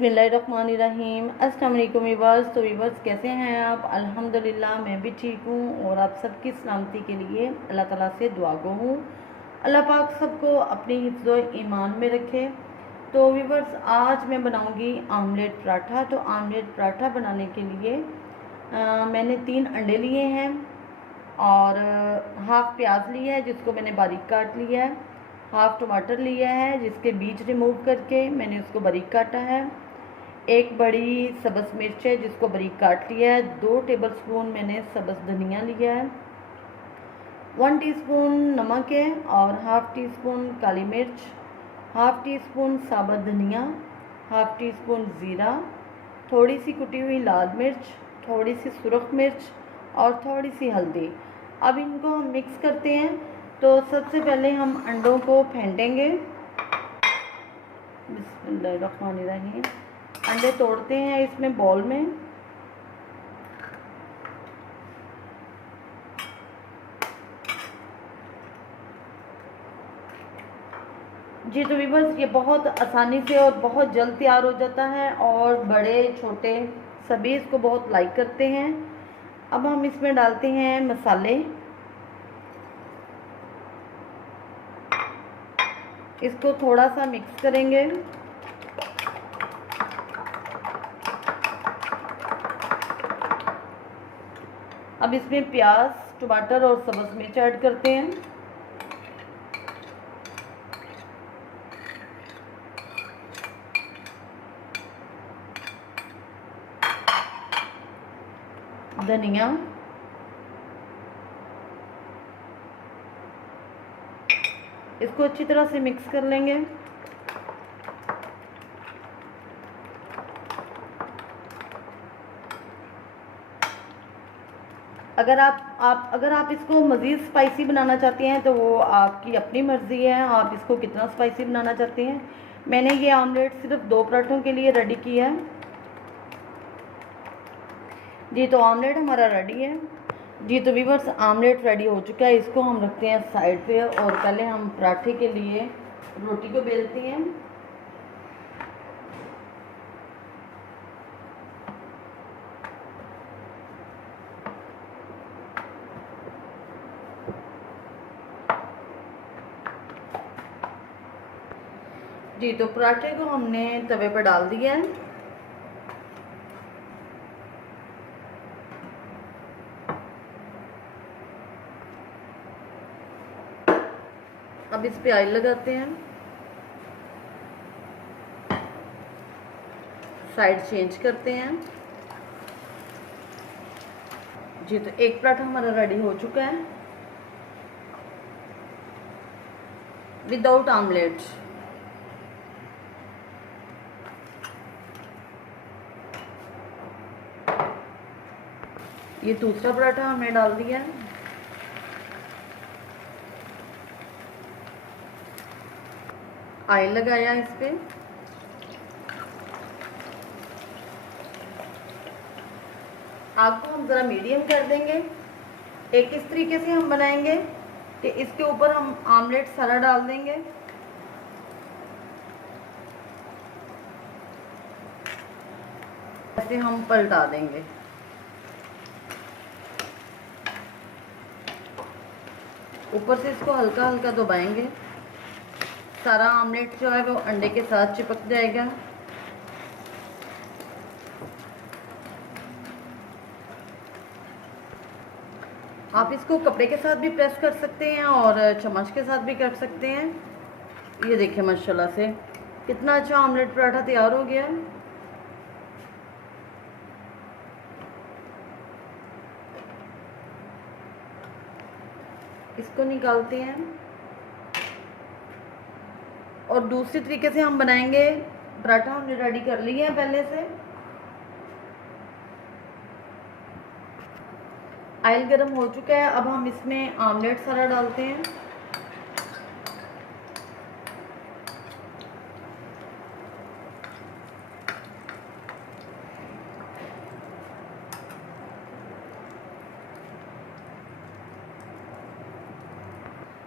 बिस्मिल्लाहिर्रहमानिर्रहीम। अस्सलाम वालेकुम वीवर्स। तो वीवर्स कैसे हैं आप? अल्हम्दुलिल्लाह मैं भी ठीक हूँ और आप सबकी सलामती के लिए अल्लाह ताला से दुआ गो हूँ। अल्लाह पाक सबको अपनी हिफ्ज़ो ईमान में रखे। तो वीवर्स आज मैं बनाऊँगी आमलेट पराठा। तो आमलेट पराठा बनाने के लिए मैंने 3 अंडे लिए हैं और हाफ़ प्याज लिया है जिसको मैंने बारीक काट लिया है। हाफ़ टमाटर लिया है जिसके बीज रिमूव करके मैंने उसको बारीक काटा है। एक बड़ी सब्ज़ मिर्च है जिसको बारीक काट लिया है। 2 टेबलस्पून मैंने सब्ज़ धनिया लिया है। 1 टीस्पून नमक है और हाफ़ टी स्पून काली मिर्च, हाफ़ टी स्पून साबुत धनिया, हाफ़ टी स्पून ज़ीरा, थोड़ी सी कुटी हुई लाल मिर्च, थोड़ी सी सुरख मिर्च और थोड़ी सी हल्दी। अब इनको हम मिक्स करते हैं। तो सबसे पहले हम अंडों को फेंटेंगे। बिस्मिल्लाहिर्रहमानिर्रहीम। अंडे तोड़ते हैं इसमें बॉल में। जी तो वीवर्स ये बहुत आसानी से और बहुत जल्द तैयार हो जाता है और बड़े छोटे सभी इसको बहुत लाइक करते हैं। अब हम इसमें डालते हैं मसाले। इसको थोड़ा सा मिक्स करेंगे। अब इसमें प्याज, टमाटर और सब्ज़ मिर्च ऐड करते हैं। धनिया, इसको अच्छी तरह से मिक्स कर लेंगे। अगर आप इसको मज़ीद स्पाइसी बनाना चाहते हैं तो वो आपकी अपनी मर्ज़ी है, आप इसको कितना स्पाइसी बनाना चाहते हैं। मैंने ये आमलेट सिर्फ 2 पराठों के लिए रेडी किया है। जी तो आमलेट हमारा रेडी है। जी तो वीवर्स आमलेट रेडी हो चुका है। इसको हम रखते हैं साइड पे और पहले हम पराठे के लिए रोटी को बेलते हैं। जी तो पराठे को हमने तवे पर डाल दिया है। अब इस पे ऑयल लगाते हैं। साइड चेंज करते हैं। जी तो एक पराठा हमारा रेडी हो चुका है विदाउट आमलेट। ये दूसरा पराठा हमने डाल दिया है। ऑयल लगाया इस पे। आग को हम ज़रा मीडियम कर देंगे। एक इस तरीके से हम बनाएंगे कि इसके ऊपर हम आमलेट सारा डाल देंगे। ऐसे हम पलटा देंगे। ऊपर से इसको हल्का हल्का दबाएंगे। सारा आमलेट जो है वो अंडे के साथ चिपक जाएगा। आप इसको कपड़े के साथ भी प्रेस कर सकते हैं और चम्मच के साथ भी कर सकते हैं। ये देखिए माशाल्लाह से कितना अच्छा आमलेट पराठा तैयार हो गया है। इसको निकालते हैं और दूसरी तरीके से हम बनाएंगे। पराठा हमने रेडी कर लिया है पहले से। ऑयल गरम हो चुका है। अब हम इसमें आमलेट सारा डालते हैं।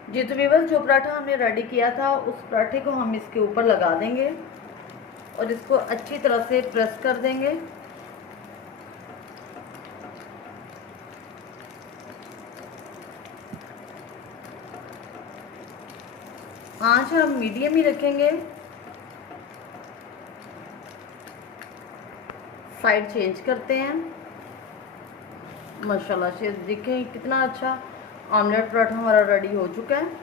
जी तो व्यूअर्स जो पराठा हमने रेडी किया था उस पराठे को हम इसके ऊपर लगा देंगे। और इसको अच्छी तरह से प्रेस कर देंगे। आंच हम मीडियम ही रखेंगे। साइड चेंज करते हैं। माशाल्लाह से देखें कितना अच्छा ऑमलेट पराठा हमारा रेडी हो चुका है।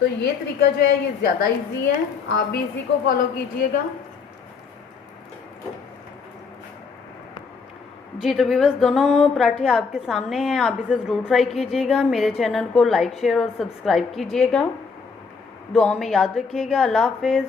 तो ये तरीका जो है ये ज़्यादा इजी है, आप भी इसी को फॉलो कीजिएगा। जी तो व्यूअर्स दोनों पराठे आपके सामने हैं, आप इसे ज़रूर ट्राई कीजिएगा। मेरे चैनल को लाइक शेयर और सब्सक्राइब कीजिएगा। दुआओं में याद रखिएगा। अल्लाह हाफिज़।